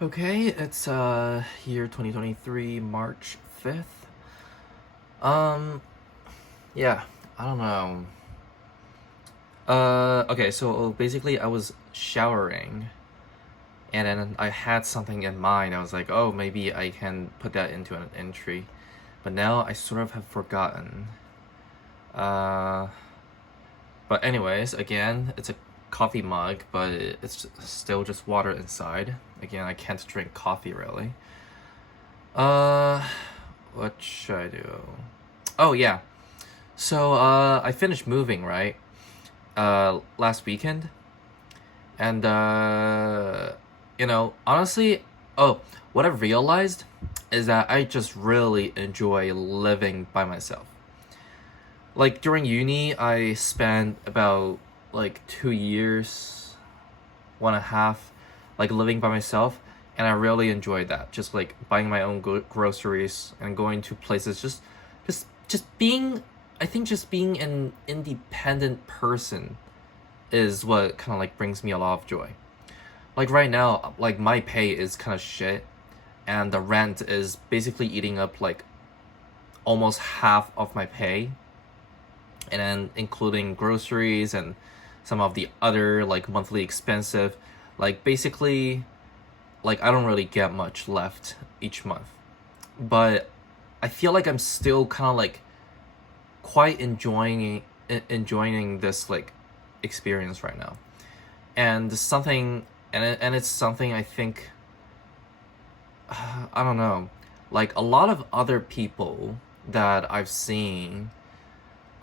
Okay, it's year 2023, March 5th. Um yeah, I don't know. Okay, so basically I was showering and then I had something in mind. I was like, "Oh, maybe I can put that into an entry." But now I sort of have forgotten. Uh but anyways, again, it's a coffee mug, but it's still just water inside. Again, I can't drink coffee really. Uh what should I do? Oh yeah. So I finished moving, right? Last weekend. And honestly, oh, what I've realized is that I just really enjoy living by myself. Like during uni, I spent about like 2 years, 1.5, like living by myself, and I really enjoyed that. Just like buying my own groceries and going to places, just being. I think just being an independent person is what kind of like brings me a lot of joy. Like right now, like my pay is kind of shit, and the rent is basically eating up like almost half of my pay, and then including groceries and some of the other like monthly expensive, like basically like I don't really get much left each month. But I feel like I'm still kind of like quite enjoying this like experience right now. And something and it's something I think I don't know. Like a lot of other people that I've seen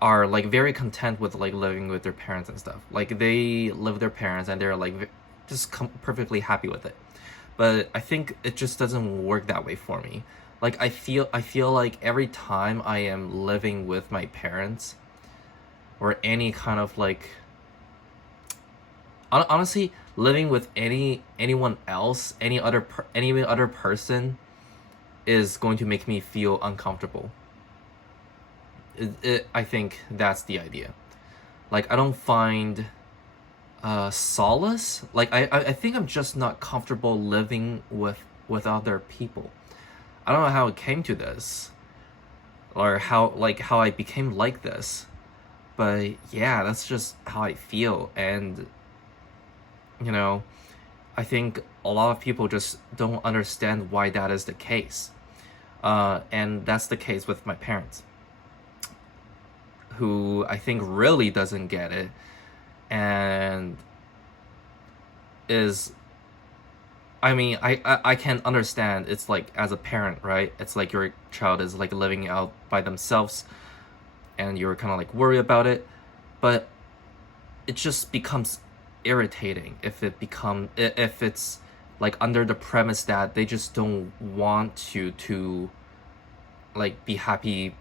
are like very content with like living with their parents and stuff. Like they live with their parents and they're like just perfectly happy with it. But I think it just doesn't work that way for me. Like I feel like every time I am living with my parents or any kind of like honestly living with anyone else, any other person is going to make me feel uncomfortable. I think that's the idea. Like I don't find solace. Like I think I'm just not comfortable living with other people. I don't know how it came to this or how I became like this. But yeah, that's just how I feel. And you know, I think a lot of people just don't understand why that is the case. And that's the case with my parents, who I think really doesn't get it and is I mean, I can understand. It's like as a parent, right? It's like your child is like living out by themselves and you're kind of like worried about it, but it just becomes irritating if it's like under the premise that they just don't want you to like be happy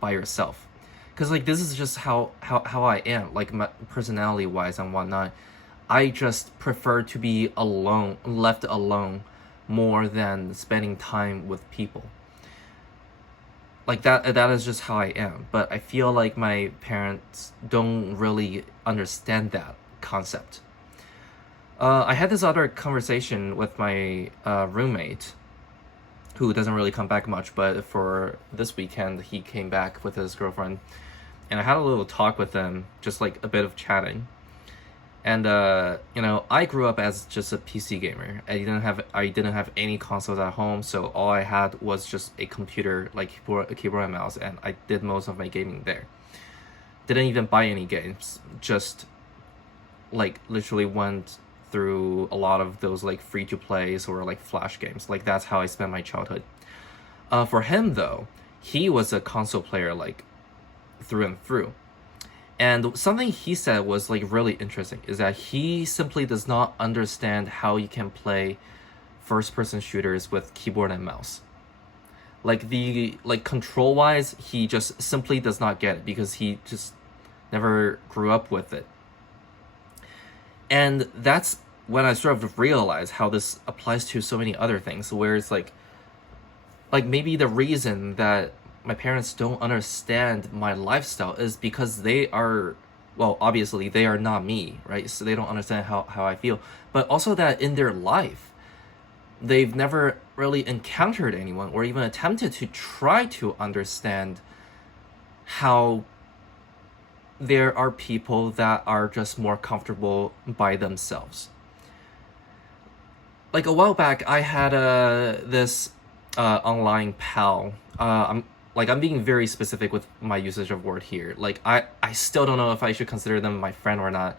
by yourself. Because like this is just how I am, like my personality wise and whatnot. I just prefer to be alone, left alone, more than spending time with people. Like that is just how I am. But I feel like my parents don't really understand that concept. I had this other conversation with my roommate, who doesn't really come back much, but for this weekend he came back with his girlfriend, and I had a little talk with him, just like a bit of chatting. And I grew up as just a PC gamer. I didn't have any consoles at home, so all I had was just a computer, like a keyboard and mouse, and I did most of my gaming there. Didn't even buy any games, just like literally went through a lot of those like free to plays or like flash games. Like that's how I spent my childhood. For him though, he was a console player like through and through. And something he said was like really interesting is that he simply does not understand how you can play first person shooters with keyboard and mouse. Like the like control wise, he just simply does not get it because he just never grew up with it. And that's when I sort of realized how this applies to so many other things, where it's like maybe the reason that my parents don't understand my lifestyle is because they are, well, obviously they are not me, right? So they don't understand how I feel. But also that in their life, they've never really encountered anyone or even attempted to try to understand how there are people that are just more comfortable by themselves. Like a while back, I had this online pal. I'm being very specific with my usage of word here. Like I still don't know if I should consider them my friend or not,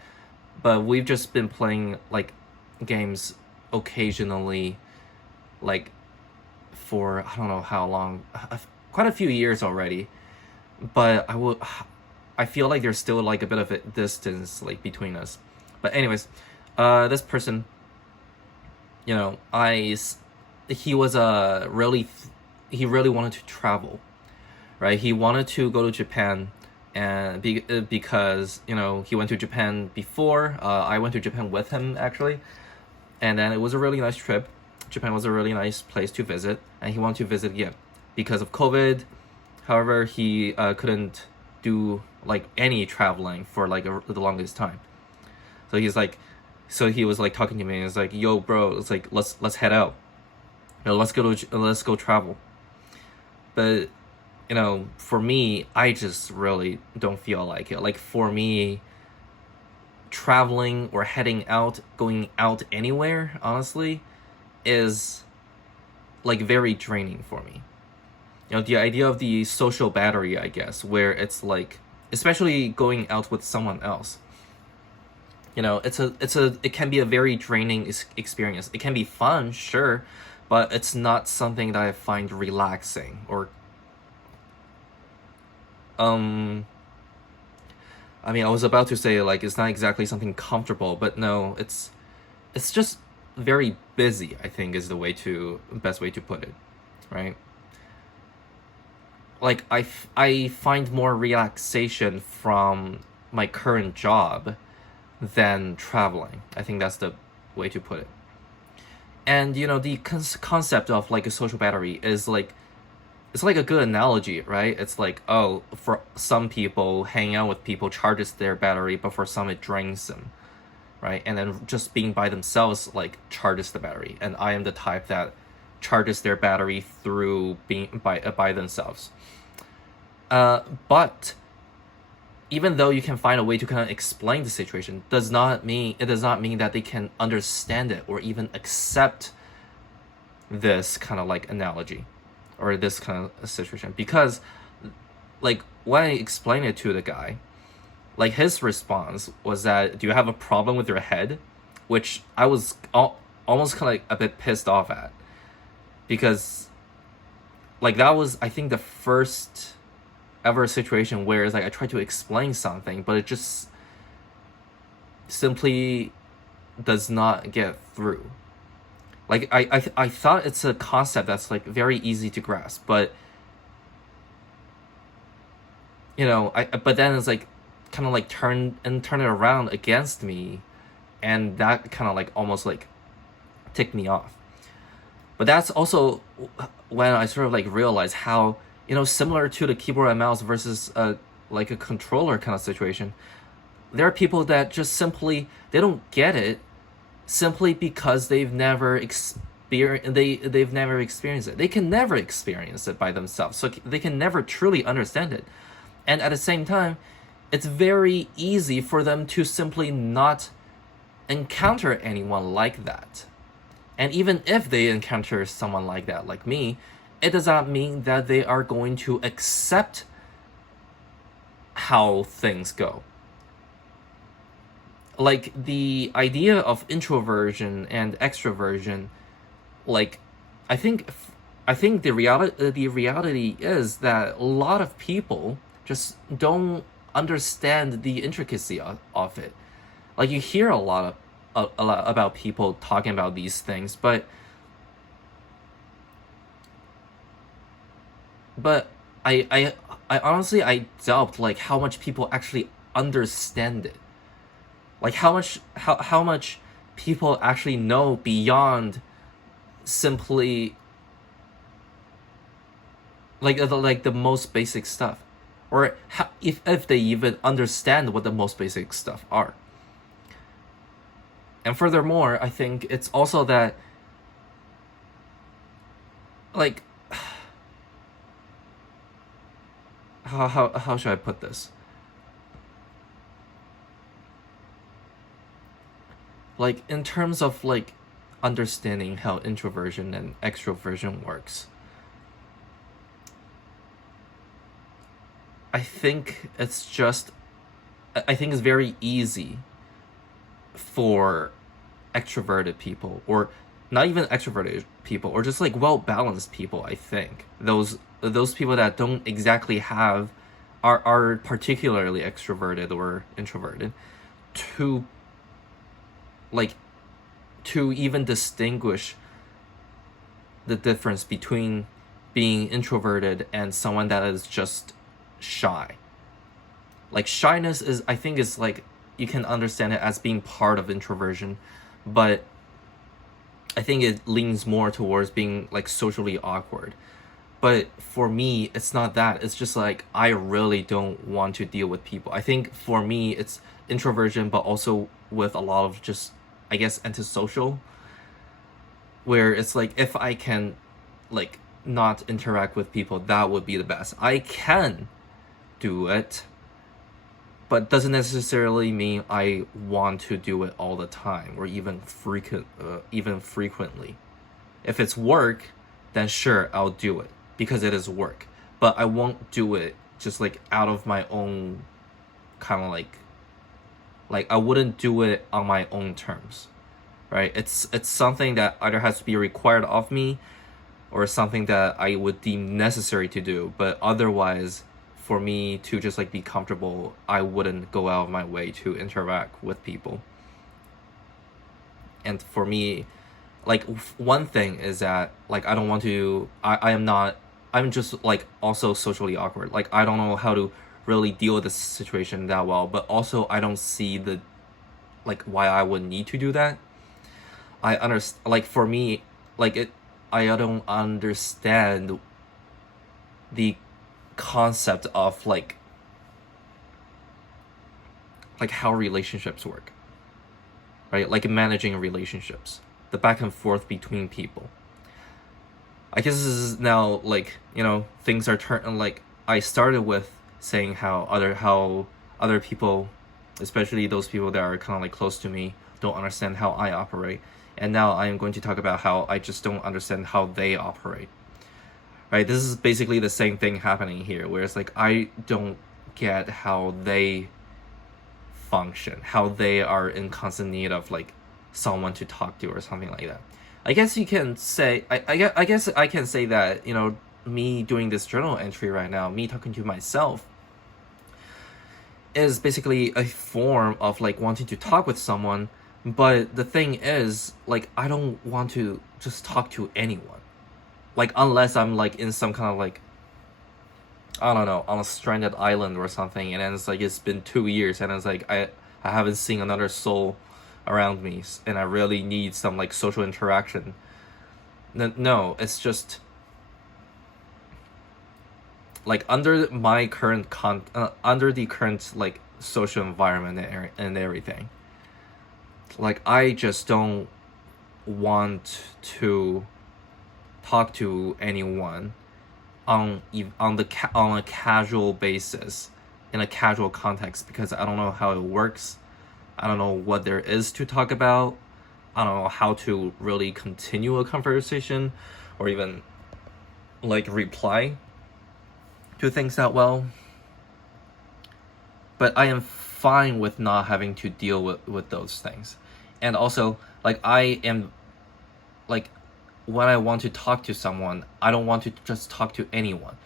but we've just been playing like games occasionally, like for I don't know how long, quite a few years already. But I feel like there's still like a bit of a distance like between us. But anyways, this person, you know, he was he really wanted to travel, right? He wanted to go to Japan, and because you know he went to Japan before. I went to Japan with him actually, and then it was a really nice trip. Japan was a really nice place to visit, and he wanted to visit again because of COVID. However, he couldn't do like any traveling for like the longest time. So he was like talking to me, and it's like, "Yo, bro, it's like let's head out. You know, let's go travel." But you know, for me, I just really don't feel like it. Like for me, traveling or heading out, going out anywhere, honestly, is like very draining for me. You know, the idea of the social battery, I guess, where it's like, especially going out with someone else. You know, it can be a very draining experience. It can be fun, sure, but it's not something that I find relaxing or I mean, I was about to say like it's not exactly something comfortable, but no, it's just very busy, I think is the best way to put it, right? Like I find more relaxation from my current job than traveling. I think that's the way to put it. And you know, the concept of like a social battery is like it's like a good analogy, right? It's like, oh, for some people, hanging out with people charges their battery, but for some it drains them, right? And then just being by themselves like charges the battery. And I am the type that charges their battery through being by themselves. But even though you can find a way to kind of explain the situation, does not mean that they can understand it or even accept this kind of like analogy or this kind of situation. Because like when I explained it to the guy, like his response was that, do you have a problem with your head? Which I was almost kind of like a bit pissed off at, because like that was, I think, the first ever situation where it's like I tried to explain something, but it just simply does not get through. Like I thought it's a concept that's like very easy to grasp, but you know, but then it's like kind of like turn it around against me, and that kind of like almost like ticked me off. But that's also when I sort of like realized how, you know, similar to the keyboard and mouse versus like a controller kind of situation, there are people that just simply they don't get it simply because they've never they've never experienced it. They can never experience it by themselves, so they can never truly understand it. And at the same time, it's very easy for them to simply not encounter anyone like that. And even if they encounter someone like that, like me, it does not mean that they are going to accept how things go. Like the idea of introversion and extroversion, like I think the reality is that a lot of people just don't understand the intricacy of it. Like you hear a lot about people talking about these things, but I honestly I doubt like how much people actually understand it. Like how much people actually know beyond simply like the most basic stuff, or how, if they even understand what the most basic stuff are. And furthermore, I think it's also that like how should I put this? Like in terms of like understanding how introversion and extroversion works, I think it's just I think it's very easy for extroverted people, or not even extroverted people, or just like well balanced people. I think those people that don't exactly have are particularly extroverted or introverted, to like to even distinguish the difference between being introverted and someone that is just shy. Like shyness is, I think, is like you can understand it as being part of introversion, but I think it leans more towards being like socially awkward. But for me, it's not that. It's just like I really don't want to deal with people. I think for me, it's introversion, but also with a lot of just, I guess, antisocial, where it's like if I can like not interact with people, that would be the best. I can do it, but doesn't necessarily mean I want to do it all the time or even frequently. If it's work, then sure, I'll do it because it is work. But I won't do it just like out of my own kind of like I wouldn't do it on my own terms, right? It's something that either has to be required of me or something that I would deem necessary to do. But otherwise, for me to just like be comfortable, I wouldn't go out of my way to interact with people. And for me, like one thing is that like I don't want to I am not I'm just like also socially awkward. Like I don't know how to really deal with this situation that well, but also I don't see the like why I would need to do that. I understand, like for me, like it I don't understand the concept of like how relationships work, right? Like managing relationships, the back and forth between people. I guess this is now like, things are turning. Like I started with saying how other people, especially those people that are kind of like close to me, don't understand how I operate. And now I am going to talk about how I just don't understand how they operate. Right? This is basically the same thing happening here, where it's like I don't get how they function, how they are in constant need of like someone to talk to or something like that. I guess you can say I guess I can say that, me doing this journal entry right now, me talking to myself, is basically a form of like wanting to talk with someone. But the thing is, like, I don't want to just talk to anyone. Like, unless I'm like in some kind of like, I don't know, on a stranded island or something, and then it's like it's been 2 years, and it's like I haven't seen another soul around me, and I really need some like social interaction. No, it's just like under my current under the current like social environment and everything. Like I just don't want to talk to anyone on a casual basis, in a casual context, because I don't know how it works. I don't know what there is to talk about. I don't know how to really continue a conversation or even like reply to things that well. But I am fine with not having to deal with those things. And also, like, I am like, when I want to talk to someone, I don't want to just talk to anyone.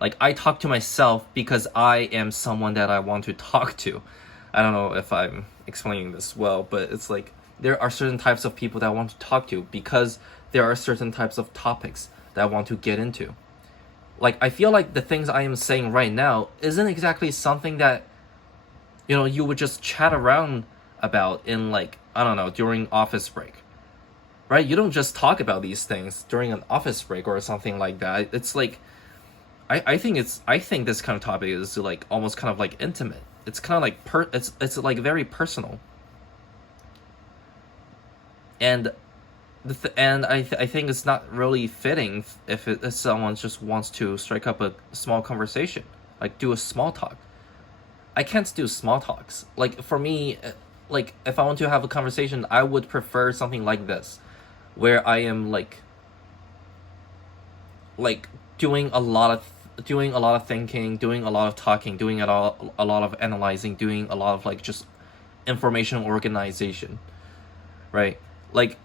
Like, I talk to myself because I am someone that I want to talk to. I don't know if I'm explaining this well, but it's like there are certain types of people that I want to talk to because there are certain types of topics that I want to get into. Like, I feel like the things I am saying right now isn't exactly something that, you would just chat around about in like, I don't know, during office break. Right? You don't just talk about these things during an office break or something like that. It's like I think this kind of topic is like almost kind of like intimate. It's kind of like it's like very personal. And I think it's not really fitting if someone just wants to strike up a small conversation, like do a small talk. I can't do small talks. Like for me, like if I want to have a conversation, I would prefer something like this, where I am like doing a lot of thinking, doing a lot of talking, doing a lot of analyzing, doing a lot of like just information organization, right? Like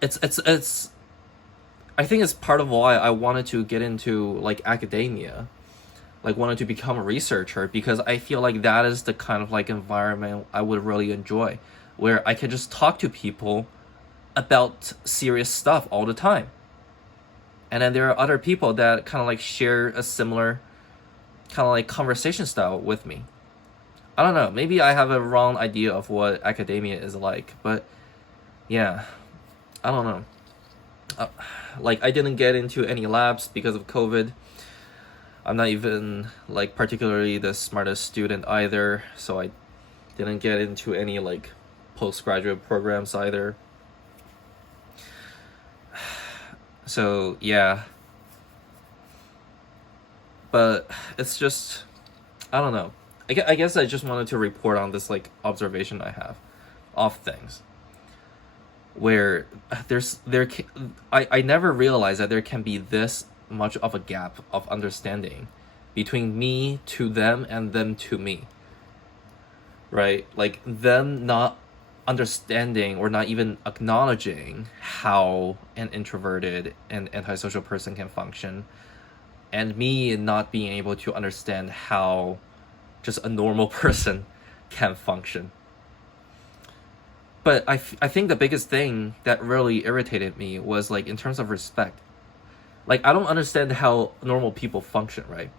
it's I think it's part of why I wanted to get into like academia, like wanted to become a researcher, because I feel like that is the kind of like environment I would really enjoy, where I can just talk to people about serious stuff all the time. And then there are other people that kind of like share a similar kind of like conversation style with me. I don't know, maybe I have a wrong idea of what academia is like, but yeah, I don't know. Uh, like I didn't get into any labs because of COVID. I'm not even like particularly the smartest student either, so I didn't get into any like postgraduate programs either. So yeah, but it's just, I don't know. I guess I just wanted to report on this like observation I have of things, where I never realized that there can be this much of a gap of understanding between me to them and them to me, right? Like them not understanding or not even acknowledging how an introverted and antisocial person can function, and me not being able to understand how just a normal person can function. But I think the biggest thing that really irritated me was like in terms of respect. Like I don't understand how normal people function, right?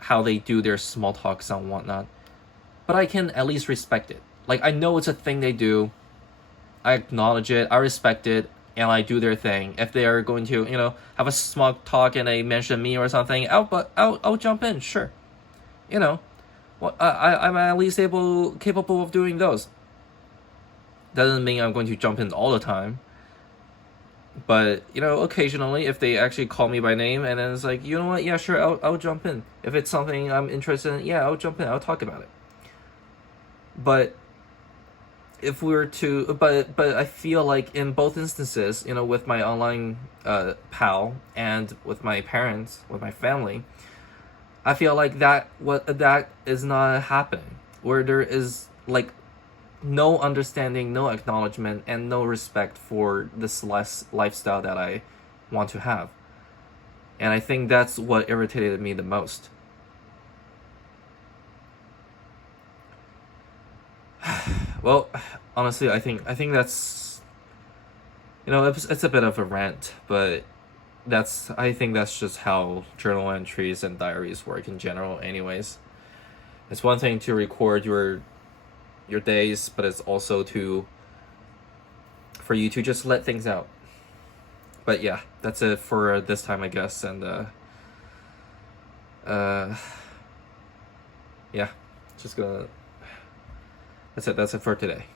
How they do their small talks and whatnot. But I can at least respect it. Like I know it's a thing they do. I acknowledge it, I respect it, and I do their thing. If they are going to, have a small talk and they mention me or something, I'll jump in, sure. You know, well, I'm at least capable of doing those. Doesn't mean I'm going to jump in all the time. But, occasionally if they actually call me by name and then it's like, you know what, yeah, sure, I'll jump in. If it's something I'm interested in, yeah, I'll jump in, I'll talk about it. But if we were to, but I feel like in both instances, with my online pal and with my parents, with my family, I feel like that is not happening. Where there is like no understanding, no acknowledgement, and no respect for this lifestyle that I want to have. And I think that's what irritated me the most. Well, honestly, I think that's, it's a bit of a rant, but I think that's just how journal entries and diaries work in general anyways. It's one thing to record your days, but it's also for you to just let things out. But yeah, that's it for this time, I guess, and yeah, just gonna that's it for today.